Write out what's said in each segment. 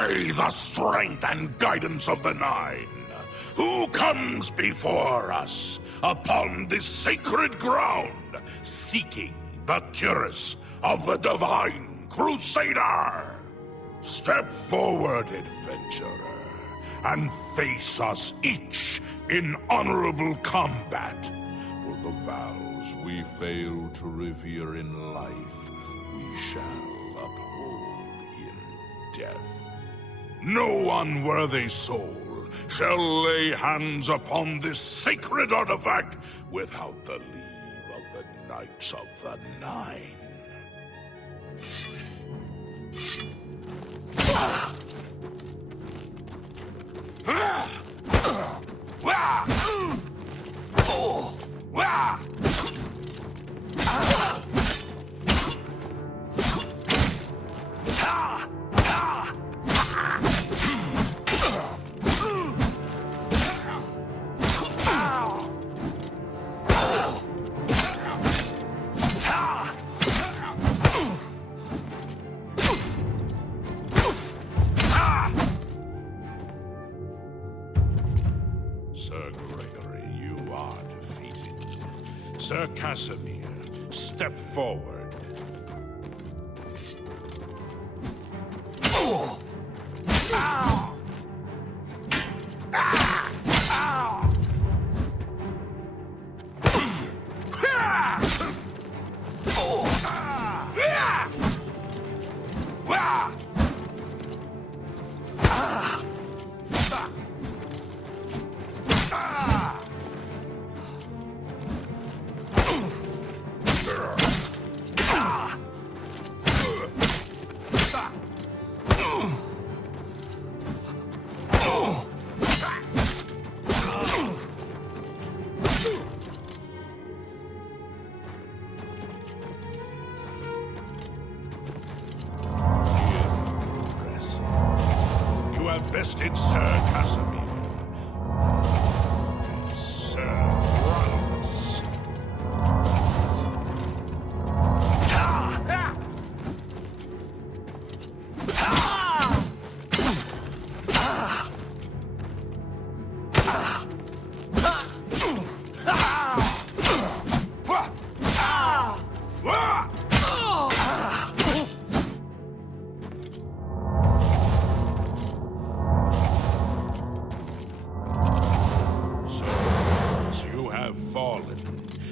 By the strength and guidance of the Nine, who comes before us upon this sacred ground, seeking the cuirass of the Divine Crusader? Step forward, adventurer, and face us each in honorable combat. For the vows we fail to revere in life, we shall uphold in death. No unworthy soul shall lay hands upon this sacred artifact without the leave of the Knights of the Nine. Sir Gregory, you are defeated. Sir Casimir, step forward. Bested Sir Casimir. Sir Ralphus.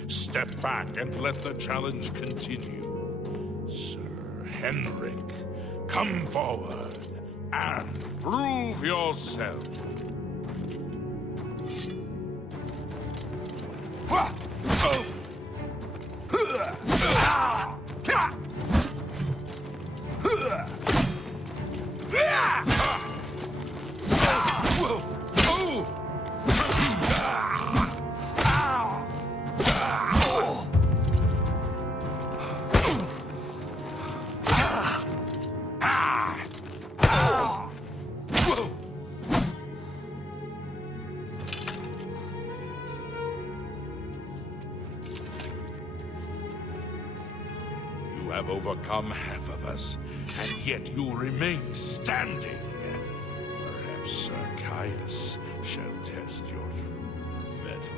Step back and let the challenge continue. Sir Henrik, come forward and prove yourself. You have overcome half of us, and yet you remain standing. Perhaps Sir Caius shall test your true mettle.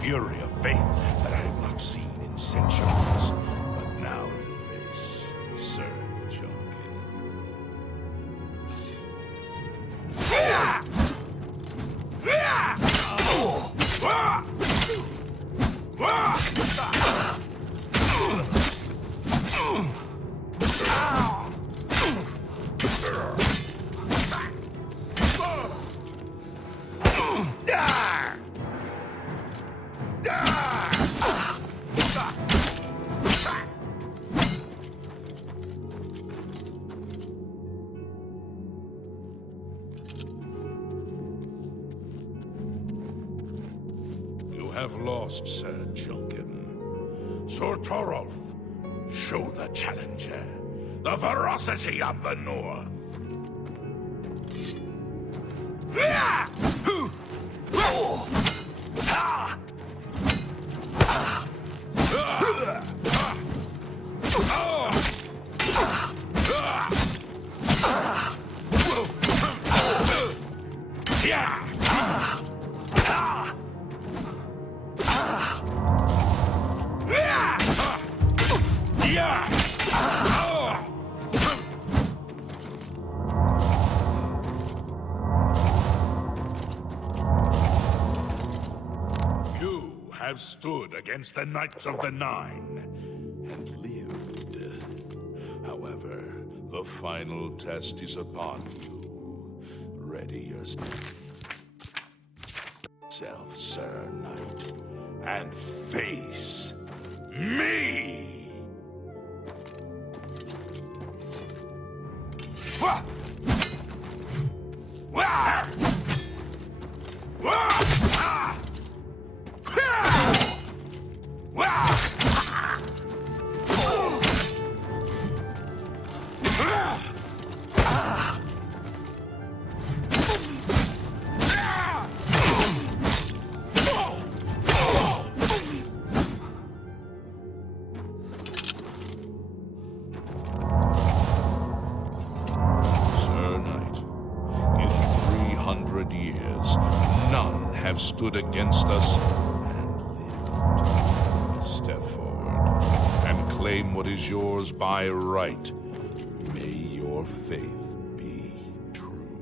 Fury of faith that I have not seen in centuries. But now you face Sir Junkin. have lost, Sir Jilkin. Sir Torolf, show the challenger the ferocity of the North. Have stood against the Knights of the Nine and lived. However, the final test is upon you. Ready yourself, Sir Knight, and face me! Wah! Wah! Wah! Ah! Years, none have stood against us and lived. Step forward and claim what is yours by right. May your faith be true.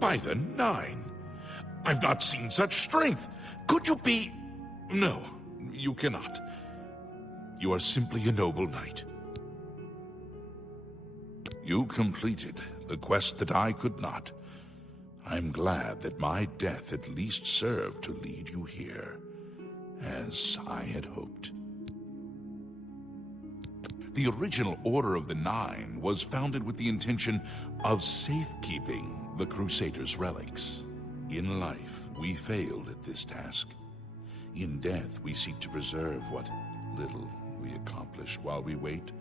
By the Nine! I've not seen such strength! Could you be... No, you cannot. You are simply a noble knight. You completed the quest that I could not. I'm glad that my death at least served to lead you here, as I had hoped. The original Order of the Nine was founded with the intention of safekeeping the Crusaders' relics. In life, we failed at this task. In death, we seek to preserve what little we accomplish while we wait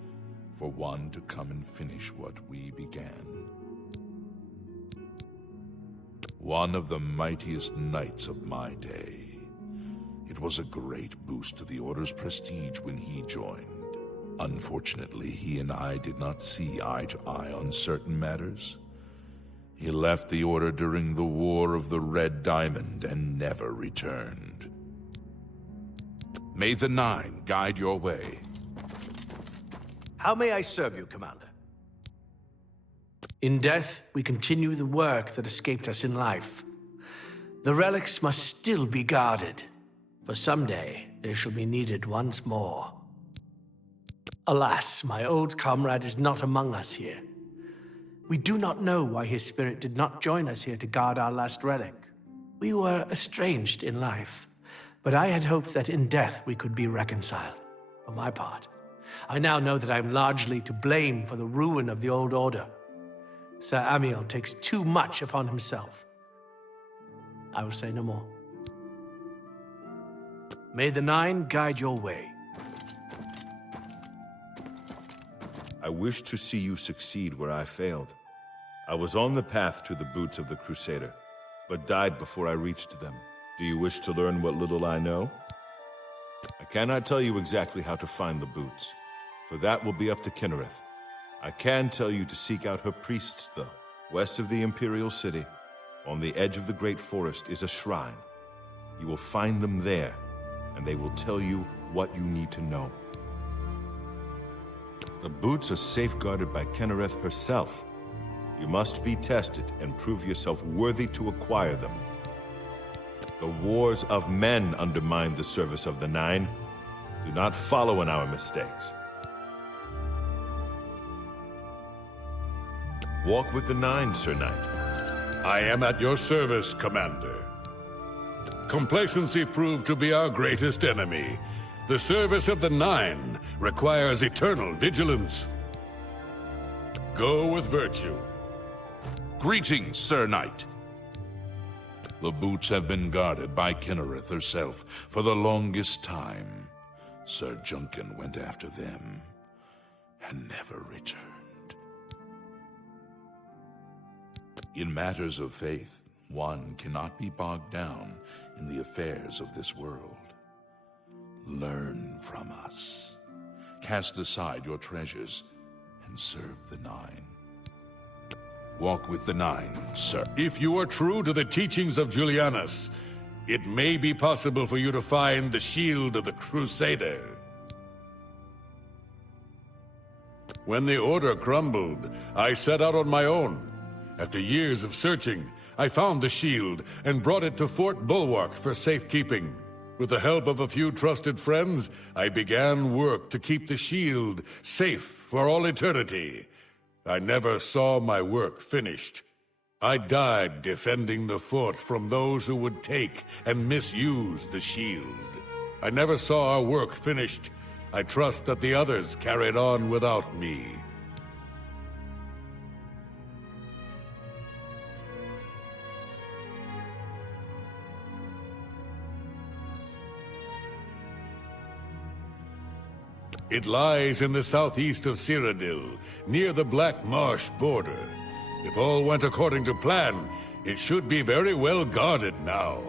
for one to come and finish what we began. One of the mightiest knights of my day. It was a great boost to the Order's prestige when he joined. Unfortunately, he and I did not see eye to eye on certain matters. He left the Order during the War of the Red Diamond and never returned. May the Nine guide your way. How may I serve you, Commander? In death, we continue the work that escaped us in life. The relics must still be guarded, for someday they shall be needed once more. Alas, my old comrade is not among us here. We do not know why his spirit did not join us here to guard our last relic. We were estranged in life, but I had hoped that in death we could be reconciled. For my part, I now know that I am largely to blame for the ruin of the old order. Sir Amiel takes too much upon himself. I will say no more. May the Nine guide your way. I wish to see you succeed where I failed. I was on the path to the boots of the Crusader, but died before I reached them. Do you wish to learn what little I know? I cannot tell you exactly how to find the boots, for that will be up to Kinnereth. I can tell you to seek out her priests, though. West of the Imperial City, on the edge of the Great Forest, is a shrine. You will find them there, and they will tell you what you need to know. The boots are safeguarded by Kennereth herself. You must be tested and prove yourself worthy to acquire them. The wars of men undermine the service of the Nine. Do not follow in our mistakes. Walk with the Nine, Sir Knight. I am at your service, Commander. Complacency proved to be our greatest enemy. The service of the Nine requires eternal vigilance. Go with virtue. Greetings, Sir Knight. The boots have been guarded by Kennereth herself for the longest time. Sir Junkin went after them and never returned. In matters of faith, one cannot be bogged down in the affairs of this world. Learn from us. Cast aside your treasures and serve the Nine. Walk with the Nine, sir. If you are true to the teachings of Julianus, it may be possible for you to find the shield of the Crusader. When the Order crumbled, I set out on my own. After years of searching, I found the shield and brought it to Fort Bulwark for safekeeping. With the help of a few trusted friends, I began work to keep the shield safe for all eternity. I never saw my work finished. I died defending the fort from those who would take and misuse the shield. I never saw our work finished. I trust that the others carried on without me. It lies in the southeast of Cyrodiil, near the Black Marsh border. If all went according to plan, it should be very well guarded now.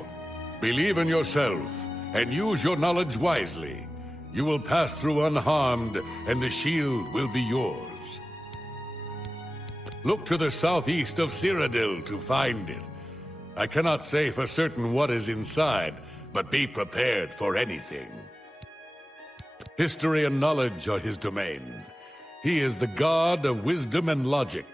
Believe in yourself, and use your knowledge wisely. You will pass through unharmed, and the shield will be yours. Look to the southeast of Cyrodiil to find it. I cannot say for certain what is inside, but be prepared for anything. History and knowledge are his domain. He is the god of wisdom and logic.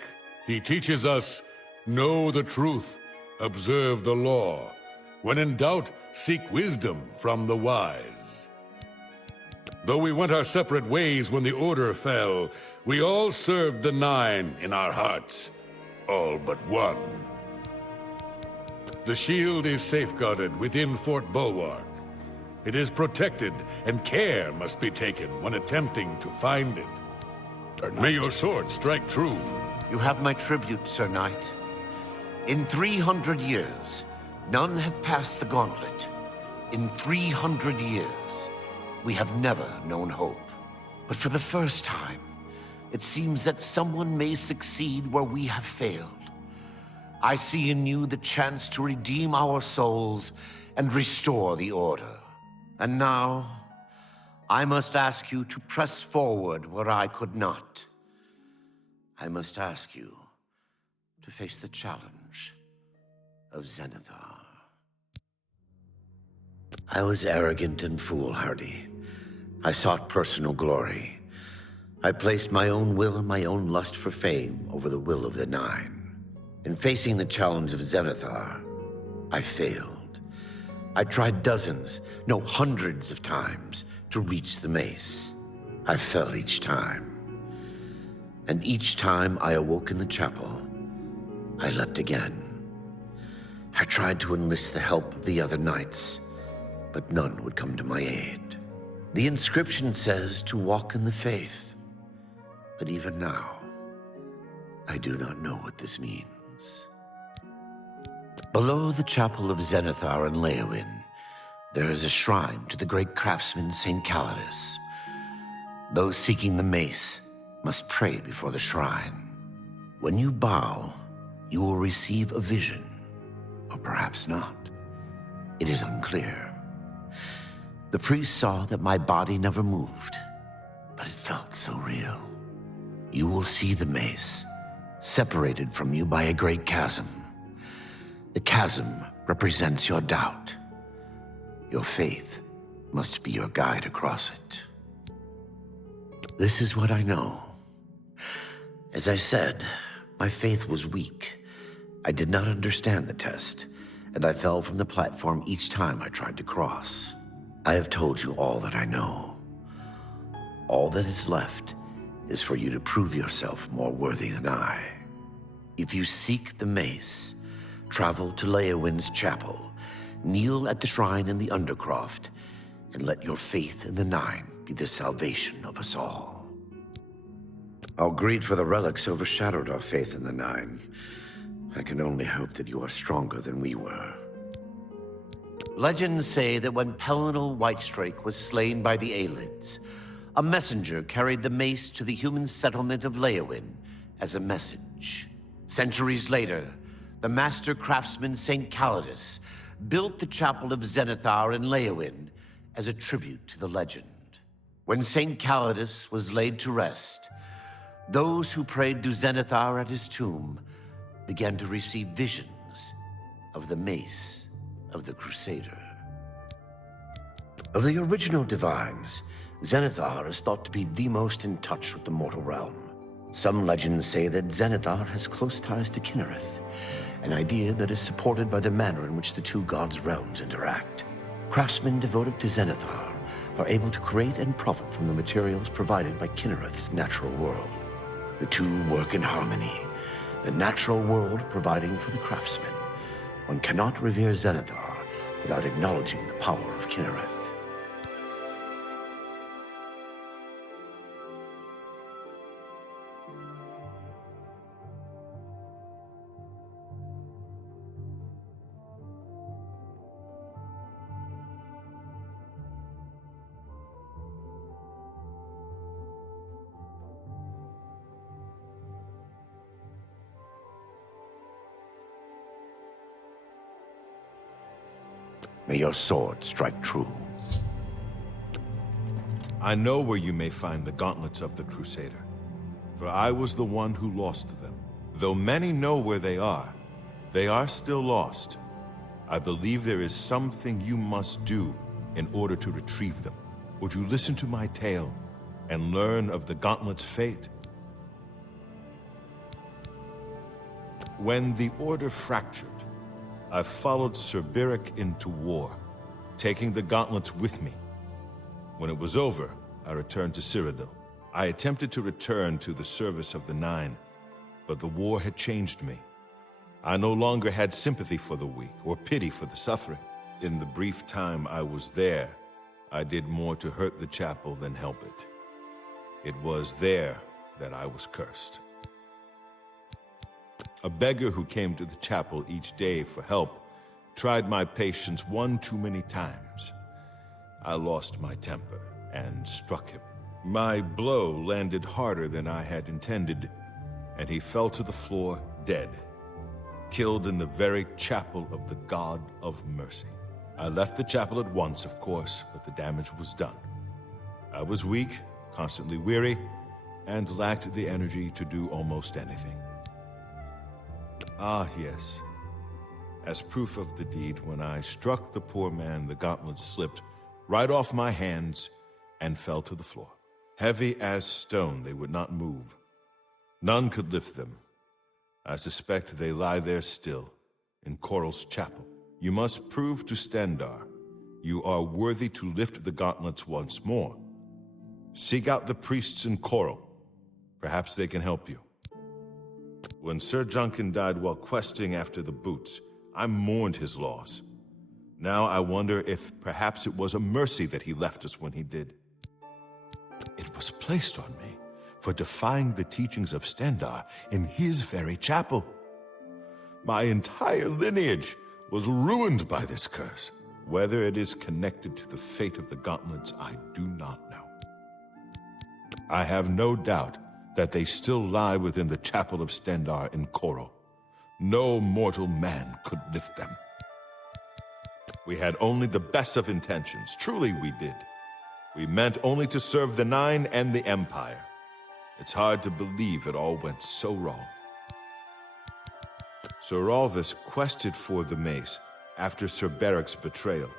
He teaches us, know the truth, observe the law. When in doubt, seek wisdom from the wise. Though we went our separate ways when the Order fell, we all served the Nine in our hearts. All but one. The shield is safeguarded within Fort Bulwark. It is protected, and care must be taken when attempting to find it. May your sword strike true. You have my tribute, Sir Knight. In 300 years, none have passed the gauntlet. In 300 years, we have never known hope. But for the first time, it seems that someone may succeed where we have failed. I see in you the chance to redeem our souls and restore the Order. And now, I must ask you to press forward where I could not. I must ask you to face the challenge of Zenithar. I was arrogant and foolhardy. I sought personal glory. I placed my own will and my own lust for fame over the will of the Nine. In facing the challenge of Zenithar, I failed. I tried dozens, no hundreds of times to reach the mace. I fell each time. And each time I awoke in the chapel, I leapt again. I tried to enlist the help of the other knights, but none would come to my aid. The inscription says to walk in the faith, but even now, I do not know what this means. Below the chapel of Zenithar and Leowyn, there is a shrine to the great craftsman St. Calidus. Those seeking the mace must pray before the shrine. When you bow, you will receive a vision, or perhaps not. It is unclear. The priest saw that my body never moved, but it felt so real. You will see the mace, separated from you by a great chasm. The chasm represents your doubt. Your faith must be your guide across it. This is what I know. As I said, my faith was weak. I did not understand the test, and I fell from the platform each time I tried to cross. I have told you all that I know. All that is left is for you to prove yourself more worthy than I. If you seek the mace, travel to Leowin's chapel, kneel at the shrine in the Undercroft, and let your faith in the Nine be the salvation of us all. Our greed for the relics overshadowed our faith in the Nine. I can only hope that you are stronger than we were. Legends say that when Pelinal Whitestrake was slain by the Aelids, a messenger carried the mace to the human settlement of Leowin as a message. Centuries later, the master craftsman St. Calidus built the Chapel of Zenithar in Leowin as a tribute to the legend. When St. Calidus was laid to rest, those who prayed to Zenithar at his tomb began to receive visions of the mace of the Crusader. Of the original divines, Zenithar is thought to be the most in touch with the mortal realm. Some legends say that Zenithar has close ties to Kinnereth, an idea that is supported by the manner in which the two gods' realms interact. Craftsmen devoted to Zenithar are able to create and profit from the materials provided by Kinnereth's natural world. The two work in harmony, the natural world providing for the craftsman. One cannot revere Zenithar without acknowledging the power of Kinnereth. May your sword strike true. I know where you may find the gauntlets of the Crusader, for I was the one who lost them. Though many know where they are still lost. I believe there is something you must do in order to retrieve them. Would you listen to my tale and learn of the gauntlet's fate? When the Order fractured, I followed Sir Beric into war, taking the gauntlets with me. When it was over, I returned to Cyrodiil. I attempted to return to the service of the Nine, but the war had changed me. I no longer had sympathy for the weak or pity for the suffering. In the brief time I was there, I did more to hurt the chapel than help it. It was there that I was cursed. A beggar who came to the chapel each day for help tried my patience one too many times. I lost my temper and struck him. My blow landed harder than I had intended, and he fell to the floor dead, killed in the very chapel of the God of Mercy. I left the chapel at once, of course, but the damage was done. I was weak, constantly weary, and lacked the energy to do almost anything. Ah, yes. As proof of the deed, when I struck the poor man, the gauntlet slipped right off my hands and fell to the floor. Heavy as stone, they would not move. None could lift them. I suspect they lie there still, in Coral's chapel. You must prove to Stendarr you are worthy to lift the gauntlets once more. Seek out the priests in Coral. Perhaps they can help you. When Sir Juncan died while questing after the boots, I mourned his loss. Now I wonder if perhaps it was a mercy that he left us when he did. It was placed on me for defying the teachings of Stendarr in his very chapel. My entire lineage was ruined by this curse. Whether it is connected to the fate of the gauntlets, I do not know. I have no doubt that they still lie within the chapel of Stendarr in Coral. No mortal man could lift them. We had only the best of intentions. Truly we did. We meant only to serve the Nine and the Empire. It's hard to believe it all went so wrong. Sir Alvis quested for the mace after Sir Beric's betrayal.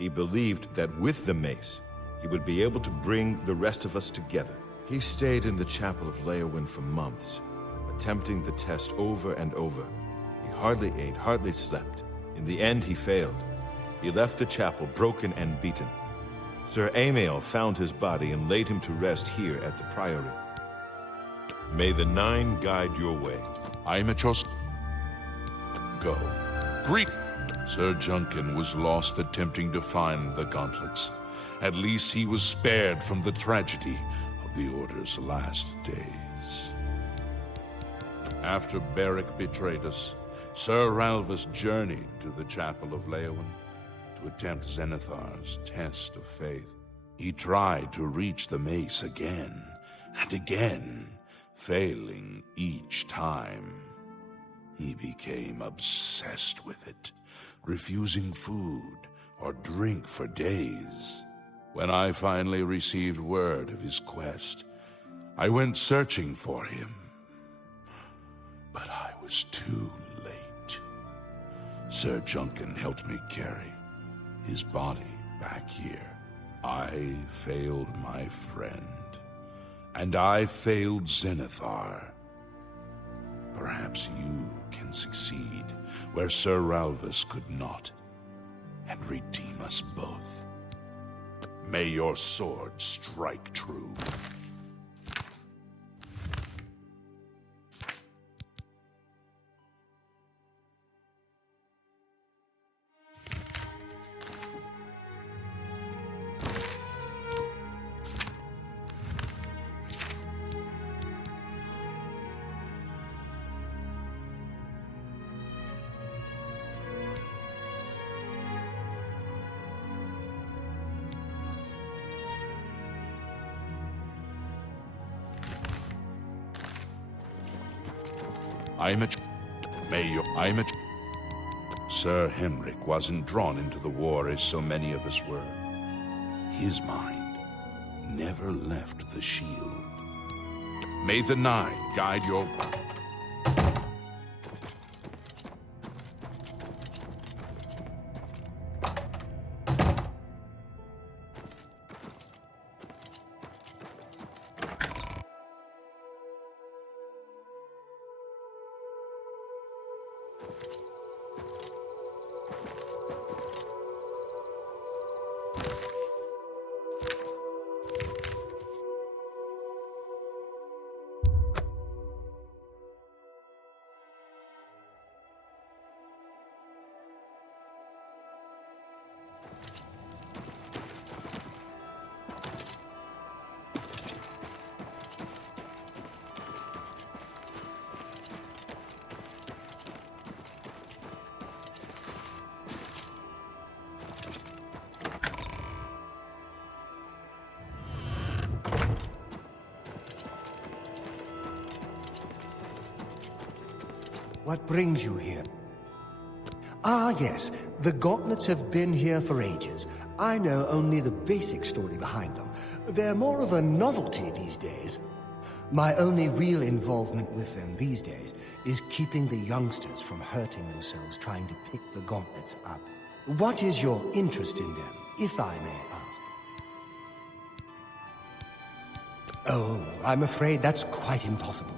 He believed that with the mace, he would be able to bring the rest of us together. He stayed in the chapel of Leowyn for months, attempting the test over and over. He hardly ate, hardly slept. In the end, he failed. He left the chapel broken and beaten. Sir Amiel found his body and laid him to rest here at the Priory. May the Nine guide your way. I'm at your... Go. Greet! Sir Junkin was lost attempting to find the gauntlets. At least he was spared from the tragedy of the Order's last days. After Beric betrayed us, Sir Ralvus journeyed to the Chapel of Leowyn to attempt Zenithar's test of faith. He tried to reach the mace again and again, failing each time. He became obsessed with it, refusing food or drink for days. When I finally received word of his quest, I went searching for him. But I was too late. Sir Junkin helped me carry his body back here. I failed my friend, and I failed Zenithar. Perhaps you can succeed where Sir Ralvus could not, and redeem us both. May your sword strike true. Sir Henrik wasn't drawn into the war as so many of us were. His mind never left the shield. May the Nine guide your... What brings you here? Ah, yes. The gauntlets have been here for ages. I know only the basic story behind them. They're more of a novelty these days. My only real involvement with them these days is keeping the youngsters from hurting themselves trying to pick the gauntlets up. What is your interest in them, if I may ask? Oh, I'm afraid that's quite impossible.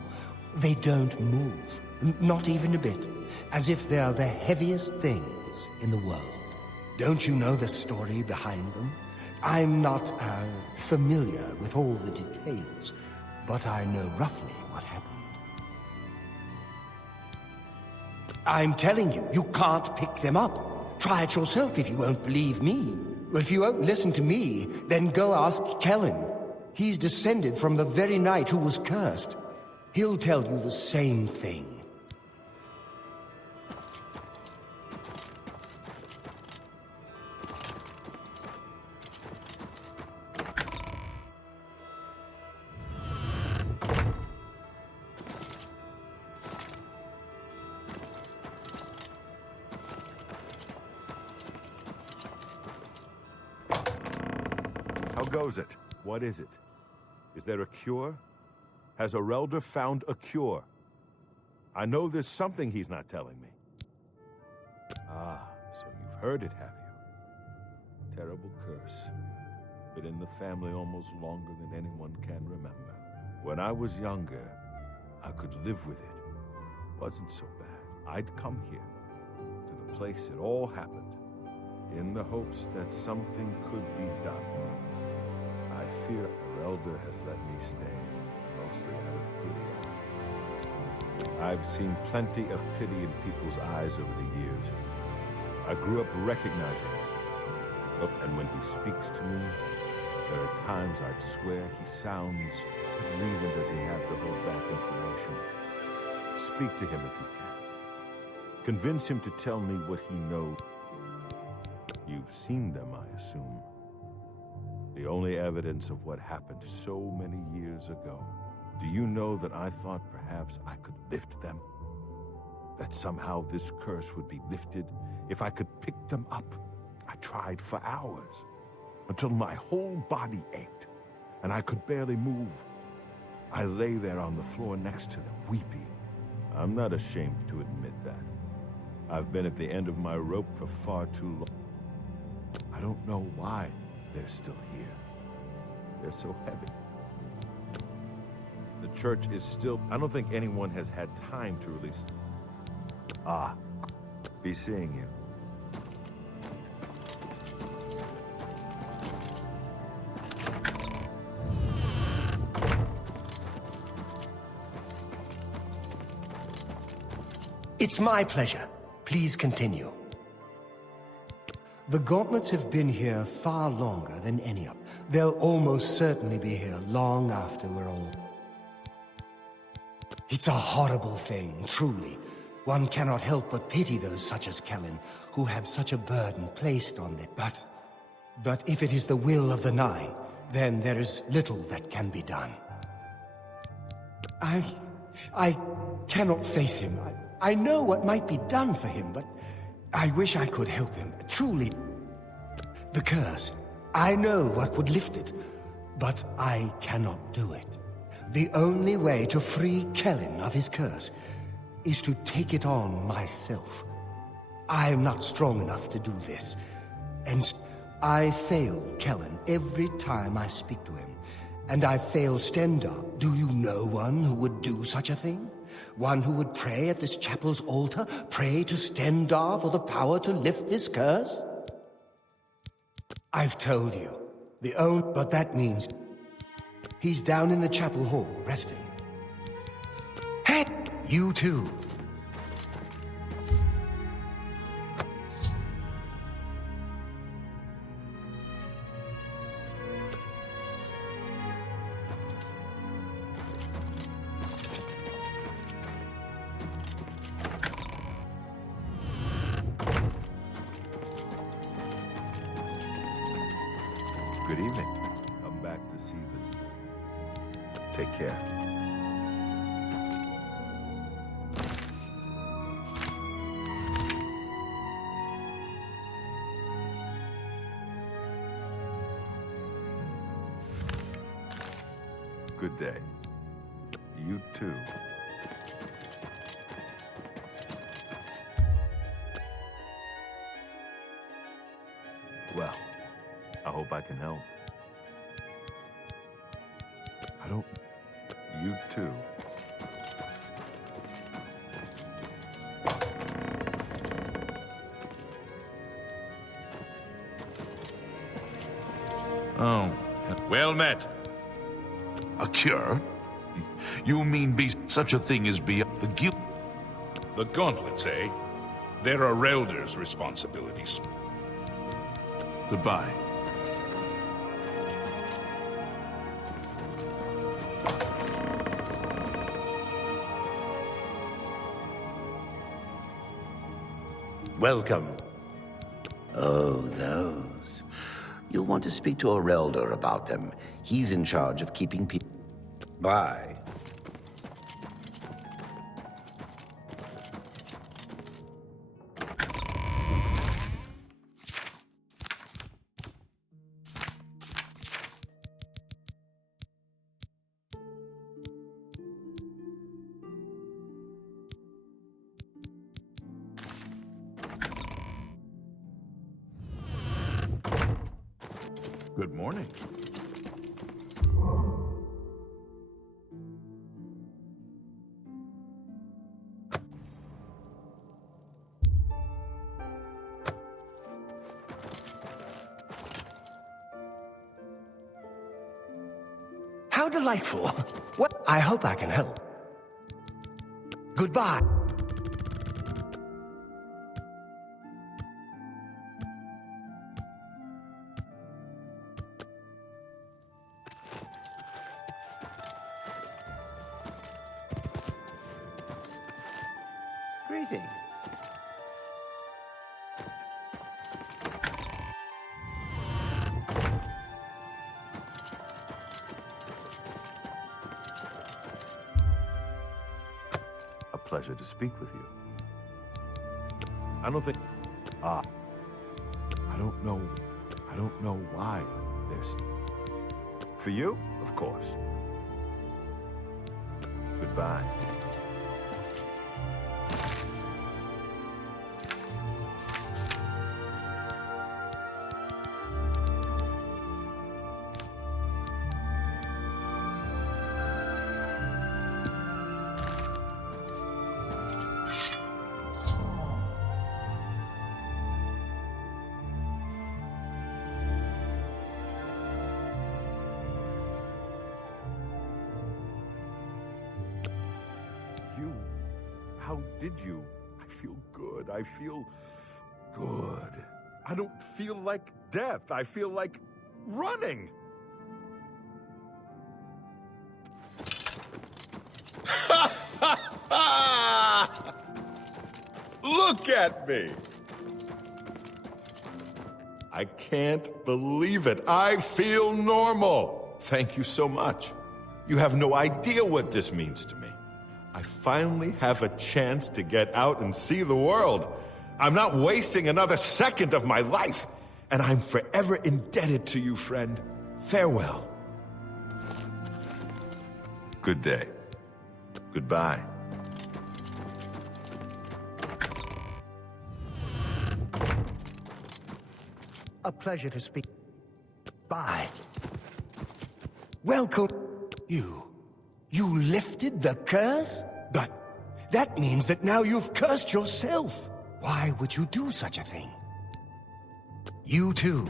They don't move. Not even a bit. As if they're the heaviest things in the world. Don't you know the story behind them? I'm not, familiar with all the details, but I know roughly what happened. I'm telling you, you can't pick them up. Try it yourself if you won't believe me. If you won't listen to me, then go ask Kellen. He's descended from the very knight who was cursed. He'll tell you the same thing. How goes it? What is it? Is there a cure? Has Arelder found a cure? I know there's something he's not telling me. Ah, so you've heard it, have you? terrible curse. Been in the family almost longer than anyone can remember. When I was younger, I could live with it. Wasn't so bad. I'd come here, to the place it all happened, in the hopes that something could be done. I fear our elder has let me stay, mostly out of pity. I've seen plenty of pity in people's eyes over the years. I grew up recognizing it. And when he speaks to me, there are times I'd swear he sounds. What reason does he have to hold back information? Speak to him if you can. Convince him to tell me what he knows. You've seen them, I assume. The only evidence of what happened so many years ago. Do you know that I thought perhaps I could lift them? That somehow this curse would be lifted if I could pick them up? I tried for hours, until my whole body ached, and I could barely move. I lay there on the floor next to them, weeping. I'm not ashamed to admit that. I've been at the end of my rope for far too long. I don't know why they're still here. They're so heavy. The church is still... I don't think anyone has had time to release... Ah, be seeing you. It's my pleasure. Please continue. The gauntlets have been here far longer than any of them. They'll almost certainly be here long after we're all... It's a horrible thing, truly. One cannot help but pity those such as Kellen, who have such a burden placed on them. But if it is the will of the Nine, then there is little that can be done. I cannot face him. I know what might be done for him, but I wish I could help him. Truly. The curse. I know what would lift it, but I cannot do it. The only way to free Kellen of his curse is to take it on myself. I am not strong enough to do this, and I fail Kellen every time I speak to him. And I failed Stendar. Do you know one who would do such a thing? One who would pray at this chapel's altar? Pray to Stendar for the power to lift this curse? I've told you. But that means... He's down in the chapel hall, resting. Hey! You too. Good evening. Come back to see them. Take care. Good day. You too. Well, I hope I can help. I don't... You too. Oh, well met. A cure? You mean be such a thing as be the guilt? The gauntlets, eh? They're a Relder's responsibilities. Goodbye. Welcome. Oh, those. You'll want to speak to a Relder about them. He's in charge of keeping people... Bye. Good morning. How delightful. What? I hope I can help. Goodbye. Greetings. A pleasure to speak with you. I don't think... I don't know why this... For you, of course. Goodbye. How did you? I feel good. I feel good. I don't feel like death. I feel like running. Look at me. I can't believe it. I feel normal. Thank you so much. You have no idea what this means to me. I finally have a chance to get out and see the world. I'm not wasting another second of my life, and I'm forever indebted to you, friend. Farewell. Good day. Goodbye. A pleasure to speak. Bye. Welcome. You lifted the curse? But that means that now you've cursed yourself. Why would you do such a thing? You too.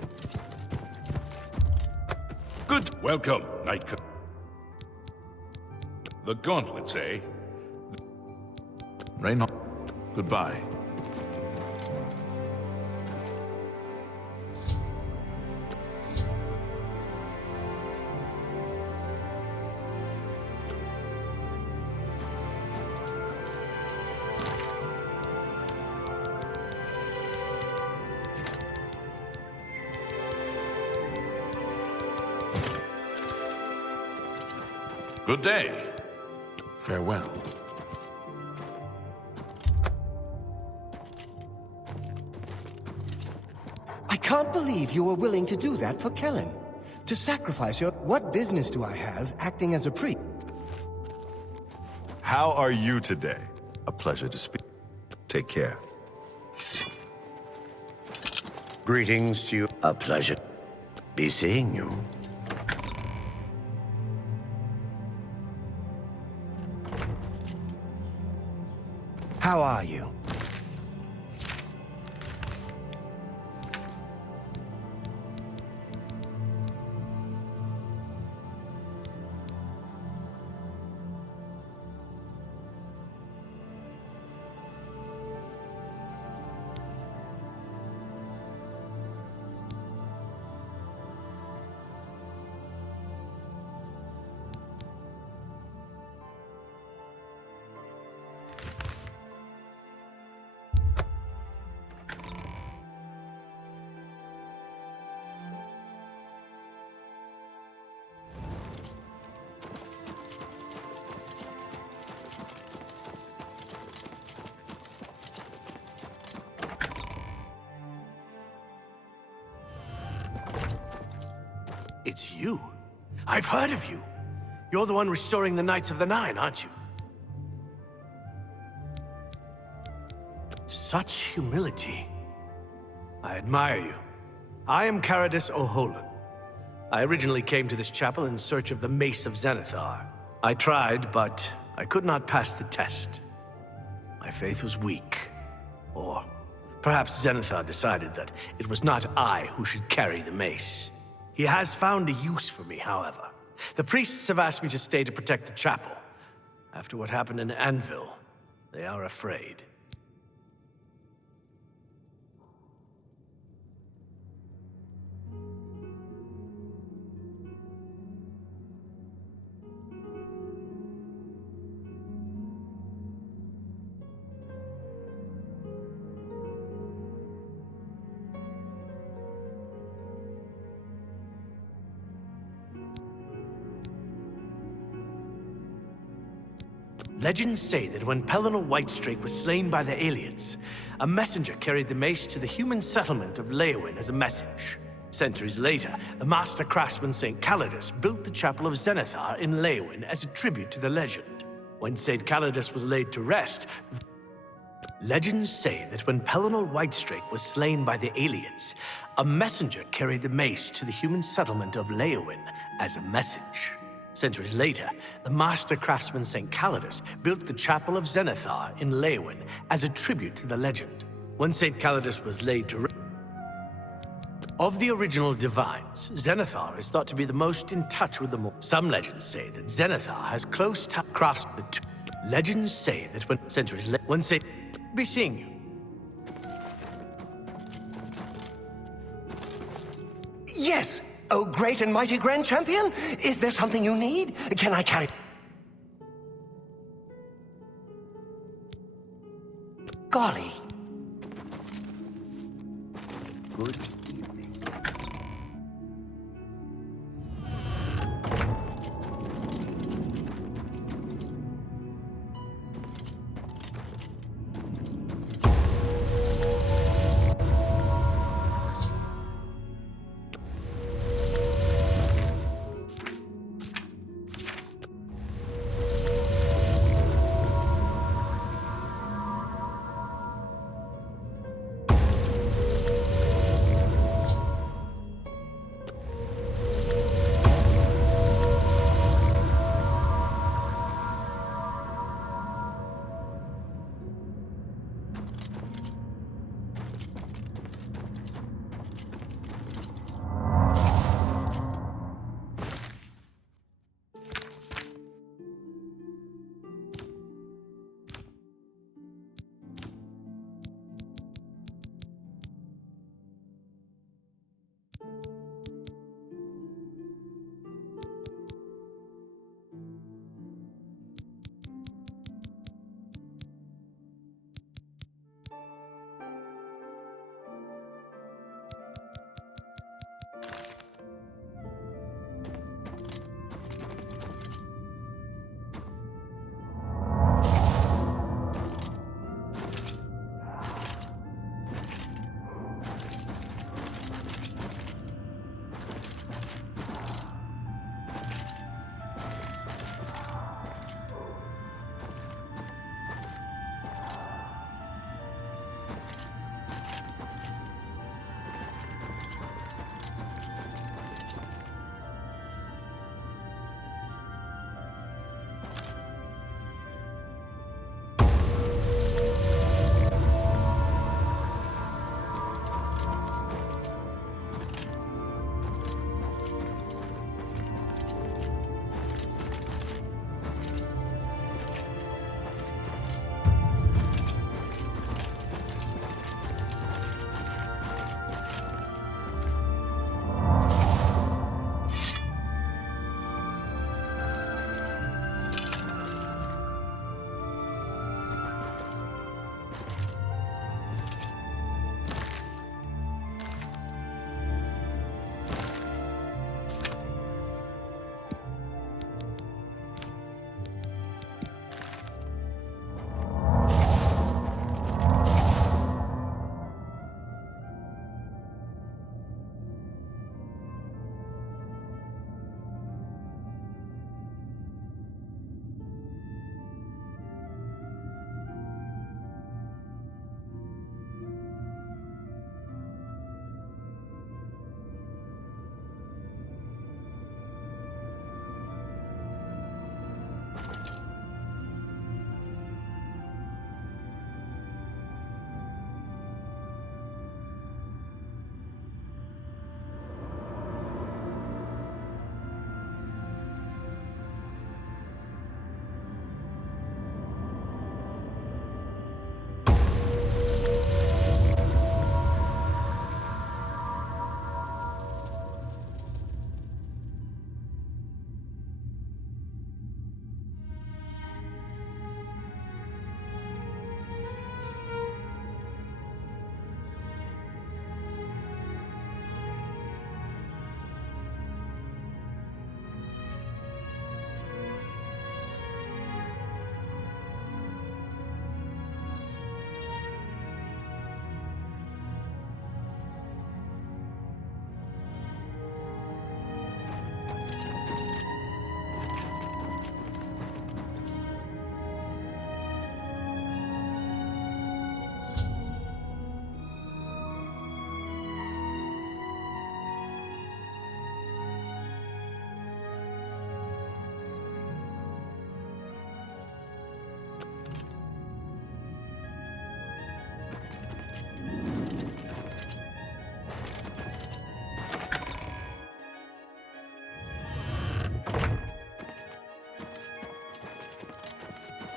Good. Welcome, Night. The gauntlets, eh? Rain. Goodbye. Good day. Farewell. I can't believe you were willing to do that for Kellen. To sacrifice your... What business do I have acting as a priest? How are you today? A pleasure to speak. Take care. Greetings to you. A pleasure be seeing you. How are you? It's you. I've heard of you. You're the one restoring the Knights of the Nine, aren't you? Such humility. I admire you. I am Caradus O'Holan. I originally came to this chapel in search of the Mace of Zenithar. I tried, but I could not pass the test. My faith was weak. Or perhaps Zenithar decided that it was not I who should carry the mace. He has found a use for me, however. The priests have asked me to stay to protect the chapel. After what happened in Anvil, they are afraid. Legends say that when Pellinor Whitestrake was slain by the aliens, a messenger carried the mace to the human settlement of Leowin as a message. Centuries later, the master craftsman St. Calidus built the Chapel of Zenithar in Leowin as a tribute to the legend. When St. Calidus was laid to rest, legends say that when Pellinor Whitestrake was slain by the aliens, a messenger carried the mace to the human settlement of Leowin as a message. Centuries later, the master craftsman St. Calidus built the Chapel of Zenithar in Leowin as a tribute to the legend. When St. Calidus was laid to rest, of the original divines, Zenithar is thought to be the most in touch with the mortal. Some legends say that Zenithar has close craftsmen. Legends say that when centuries later, when St. be seeing you. Yes! Oh, great and mighty Grand Champion! Is there something you need? Can I carry... Golly. Good evening.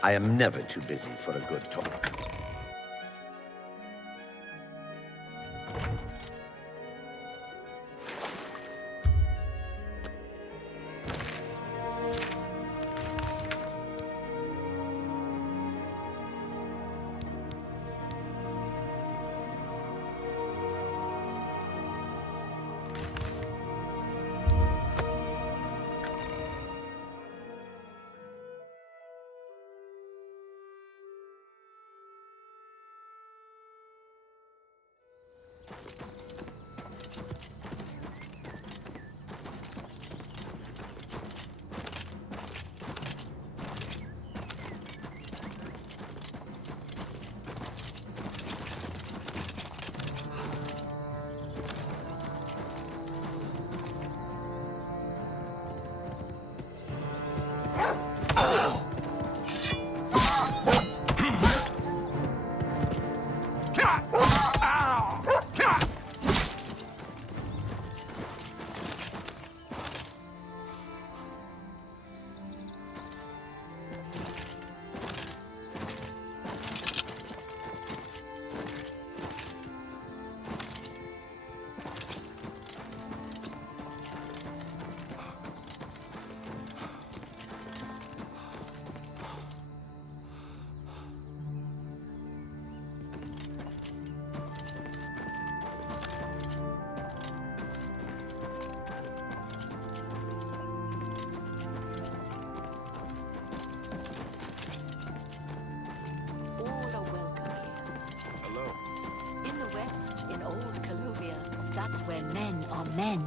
I am never too busy for a good talk. That's where men are men.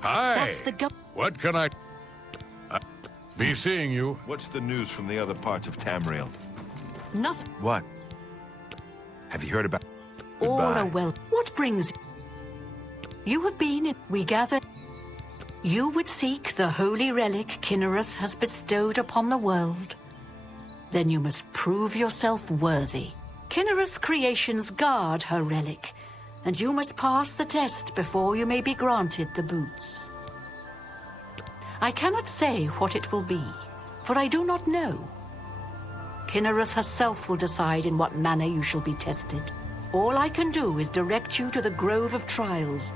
Hi! That's the What can I... be seeing you? What's the news from the other parts of Tamriel? Nothing. What? Have you heard about... All Goodbye. are well. What brings you? You have been in... We gather... You would seek the holy relic Kinnereth has bestowed upon the world. Then you must prove yourself worthy. Kinnereth's creations guard her relic, and you must pass the test before you may be granted the boots. I cannot say what it will be, for I do not know. Kinnereth herself will decide in what manner you shall be tested. All I can do is direct you to the Grove of Trials,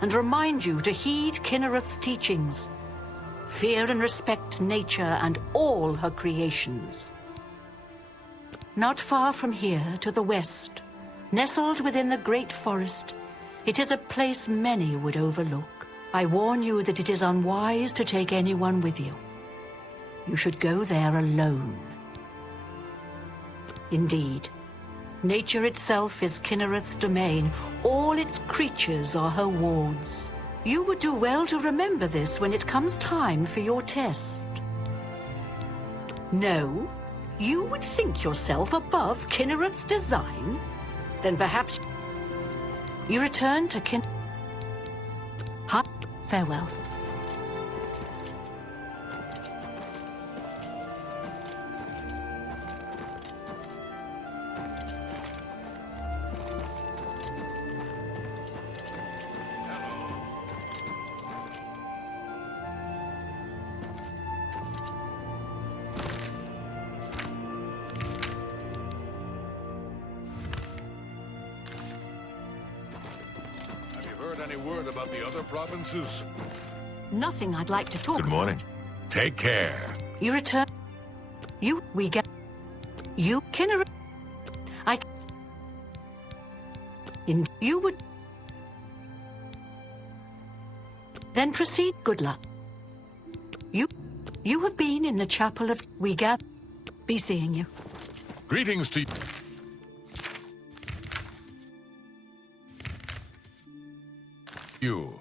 and remind you to heed Kinnereth's teachings. Fear and respect nature and all her creations. Not far from here, to the west, nestled within the great forest, it is a place many would overlook. I warn you that it is unwise to take anyone with you. You should go there alone. Indeed, nature itself is Kinnereth's domain. All its creatures are her wards. You would do well to remember this when it comes time for your test. No? You would think yourself above Kinnereth's design? Then perhaps you return to Farewell. Any word about the other provinces? Nothing I'd like to talk Good morning. Take care. You return. We get. You, Kinnereth. You would. Then proceed. Good luck. You have been in the chapel of. We gather. Be seeing you. Greetings to you.